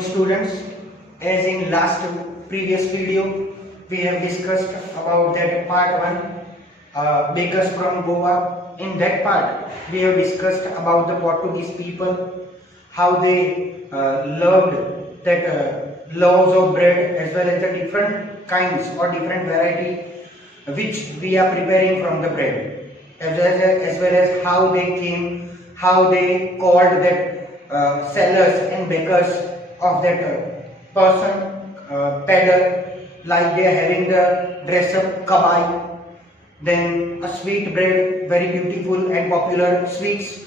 morning students. As in last previous video we have discussed about that part 1, bakers from Goa. In that part we have discussed about the Portuguese people, how they loved that loaves of bread as well as the different kinds or different variety which we are preparing from the bread, as well as how they came, how they called that sellers and bakers of that peddler, like they are having the dress up kabai, then a sweet bread, very beautiful and popular sweets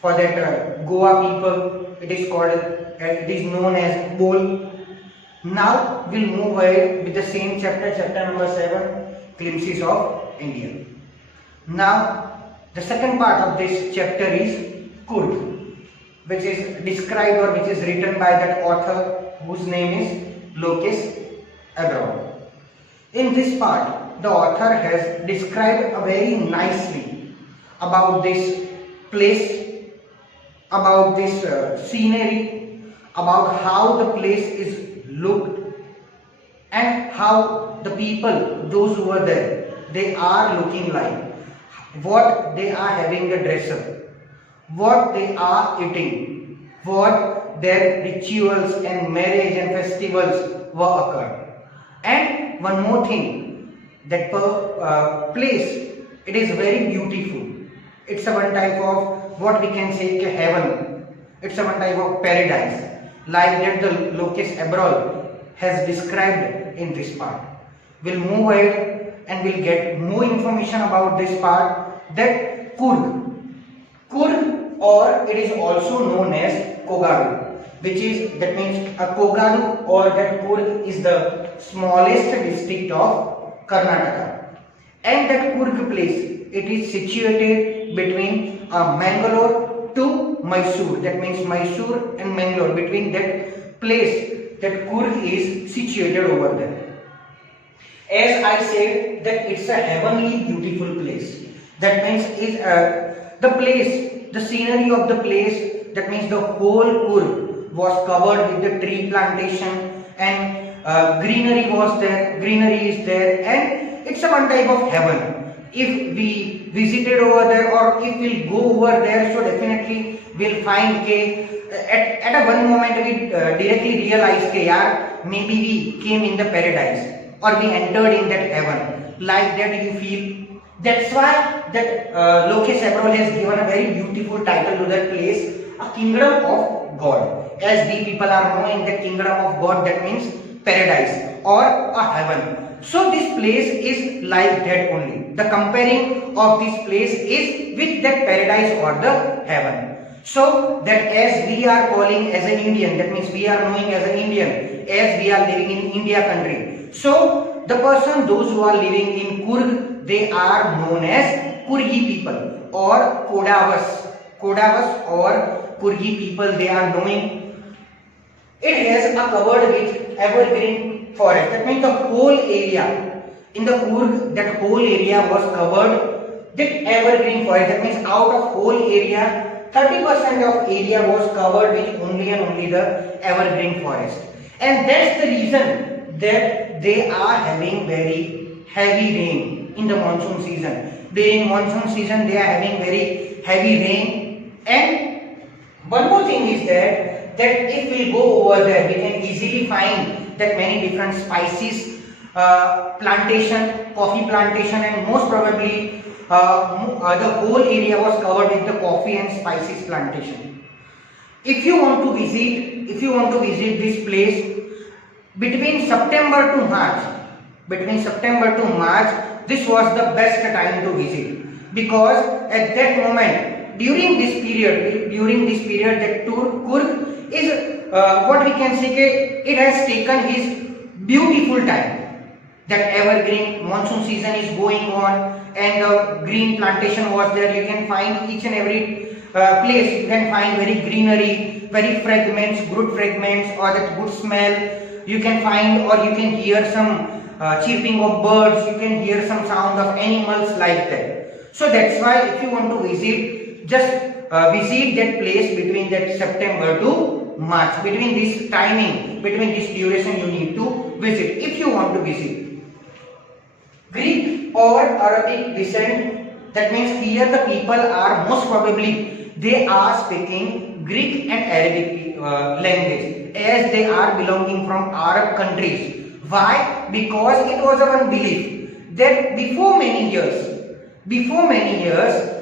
for that Goa people. It is called, it is known as bowl. Now we'll move ahead with the same chapter, chapter number 7, glimpses of India. Now the second part of this chapter is Kurd, which is described or which is written by that author whose name is Locus Abroad. In this part, the author has described very nicely about this place, about this scenery, about how the place is looked, and how the people, those who are there, they are looking like, what they are having the dress up, what they are eating, what their rituals and marriage and festivals were occurred. And one more thing, that place, it is very beautiful. It's a one type of what we can say heaven. It's a one type of paradise, like that the Locus Abroad has described in this part. We'll move ahead and we'll get more information about this part, that Kurg, or it is also known as Kogadu, which is, that means a Kogadu or that Kurg is the smallest district of Karnataka. And that Kurg place, it is situated between Mangalore to Mysore. That means Mysore and Mangalore, between that place, that Kurg is situated over there. As I said, that it's a heavenly beautiful place. That means is the place, the scenery of the place, that means the whole Kurg was covered with the tree plantation, and greenery was there, greenery is there, and it's a one type of heaven. If we visited over there, or if we'll go over there, so definitely we'll find at a one moment we directly realize that maybe we came in the paradise or we entered in that heaven, like that you feel. That's why that Locus Abroad has given a very beautiful title to that place, a kingdom of God. As we people are knowing that kingdom of God, that means paradise or a heaven. So this place is like that only. The comparing of this place is with that paradise or the heaven. So that as we are calling as an Indian, that means we are knowing as an Indian, as we are living in India country. So the person, those who are living in Kurg, they are known as Kurgi people or Kodavas or Kurgi people, they are knowing. It has a covered with evergreen forest. That means the whole area in the Kurg, that whole area was covered with evergreen forest. That means out of whole area, 30% of area was covered with only and only the evergreen forest. And that's the reason that they are having very heavy rain in the monsoon season. During monsoon season they are having very heavy rain. And one more thing is that if we go over there, we can easily find that many different spices plantation, coffee plantation, and most probably the whole area was covered with the coffee and spices plantation. If you want to visit this place between September to March, this was the best time to visit, because at that moment, during this period, that Kurg is what we can say, it has taken his beautiful time. That evergreen monsoon season is going on, and the green plantation was there. You can find each and every place, you can find very greenery, very fragments, good fragments, or that good smell. You can find, or you can hear some chirping of birds, you can hear some sound of animals like that. So that's why if you want to visit, just visit that place between that September to March. Between this timing, between this duration you need to visit if you want to visit. Greek or Arabic descent, that means here the people are most probably they are speaking Greek and Arabic language as they are belonging from Arab countries. Why? Because it was one belief that before many years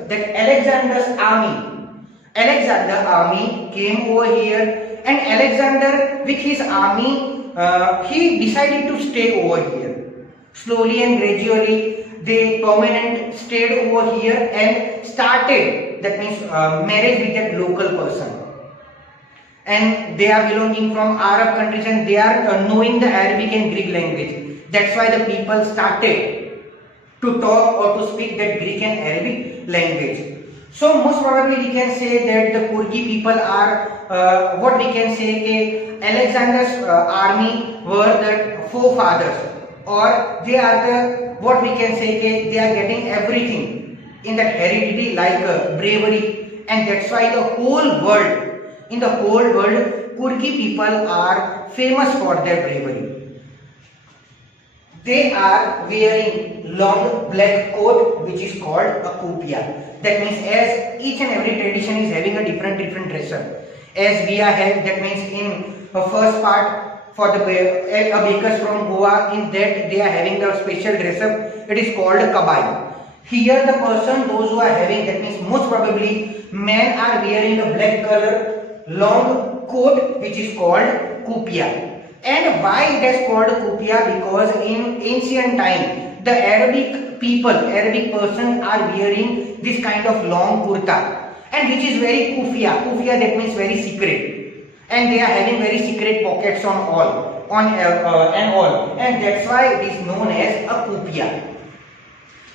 that Alexander army came over here, and Alexander with his army he decided to stay over here. Slowly and gradually they permanent stayed over here and started, that means marriage with that local person, and they are belonging from Arab countries and they are knowing the Arabic and Greek language. That's why the people started to talk or to speak that Greek and Arabic language. So most probably we can say that the Kurgi people are what we can say, Alexander's army were the forefathers, or they are the what we can say, they are getting everything in that heredity like bravery, and that's why the whole world, in the whole world, Kurgi people are famous for their bravery. They are wearing long black coat which is called a kupia. That means as each and every tradition is having a different dress up. As we are having, that means in the first part for the bakers from Goa, in that they are having the special dress up. It is called kabai. Here the person, those who are having, that means most probably men are wearing a black color long coat which is called kupia. And why it is called kupia? Because in ancient time the Arabic people, Arabic person are wearing this kind of long kurta, and which is very kufia. Kufia, that means very secret, and they are having very secret pockets on all, and that's why it is known as a kupia.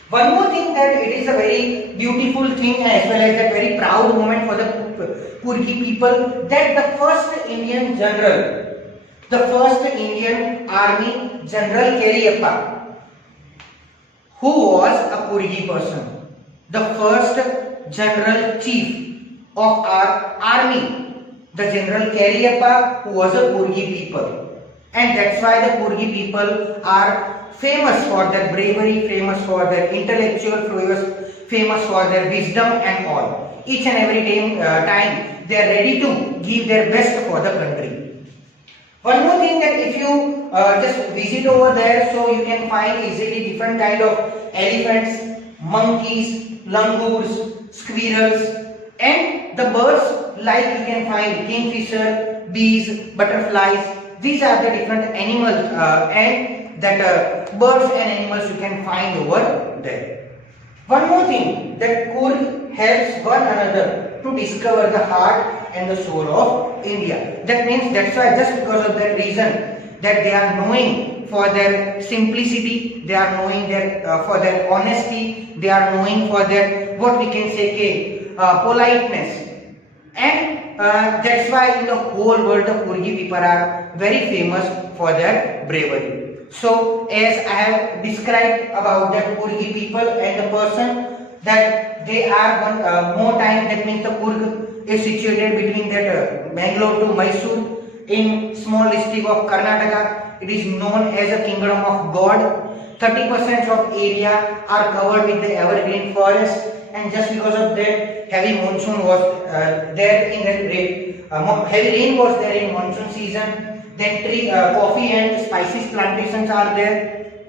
One more thing, that it is a very beautiful thing as well as a very proud moment for the Kurgi people, that the first Indian general, the first Indian army general Cariappa, who was a Kurgi person, the first general chief of our army, the general Cariappa, who was a Kurgi people, and that's why the Kurgi people are famous for their bravery, famous for their intellectual, famous for their wisdom and all. Each and every time they are ready to give their best for the country. One more thing, that if you just visit over there, so you can find easily different kind of elephants, monkeys, langurs, squirrels, and the birds like you can find kingfisher, bees, butterflies. These are the different animals and that birds and animals you can find over there. One more thing, that Kurg helps one another to discover the heart and the soul of India. That means, that's why, just because of that reason, that they are knowing for their simplicity, they are knowing their for their honesty, they are knowing for their what we can say politeness, and that's why in the whole world the Kurgi people are very famous for their bravery. So as I have described about the Kurgi people and the person, that they are one more time, that means the Kurg is situated between that Bangalore to Mysore in small district of Karnataka. It is known as a kingdom of God. 30% of area are covered with the evergreen forest, and just because of that, heavy monsoon was there in that heavy rain was there in monsoon season. Then coffee and spices plantations are there.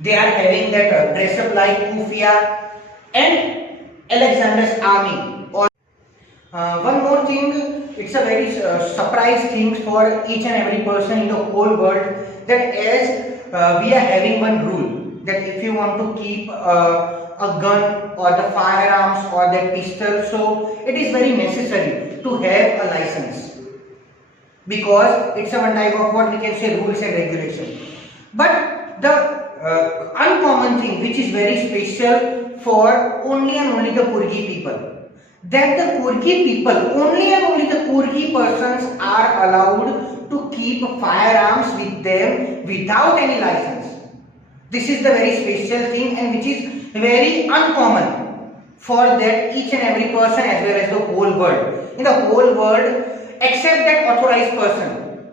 They are having that dress up like kufia and Alexander's army. One more thing, it's a very surprise thing for each and every person in the whole world, that as we are having one rule, that if you want to keep a gun or the firearms or that pistol, so it is very necessary to have a license, because it's a one type of what we can say rules and regulations. But the uncommon thing which is very special for only and only the Kurgi people, that the Kurgi people, only and only the Kurgi persons are allowed to keep firearms with them without any license. This is the very special thing, and which is very uncommon for that each and every person as well as the whole world. In the whole world, except that authorized person.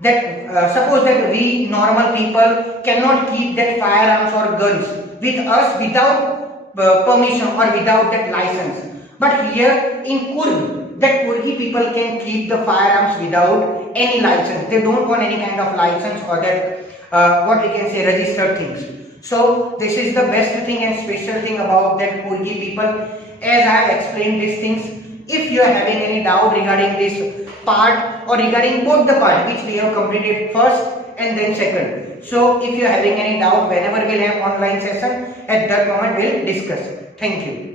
That suppose that we normal people cannot keep that firearms or guns with us without permission or without that license. But here in Kurg, that Kurgi people can keep the firearms without any license. They don't want any kind of license or that what we can say registered things. So this is the best thing and special thing about that Kurgi people. As I have explained these things, if you are having any doubt regarding this part or regarding both the part which we have completed first and then second, so if you are having any doubt, whenever we'll have online session, at that moment we'll discuss. Thank you.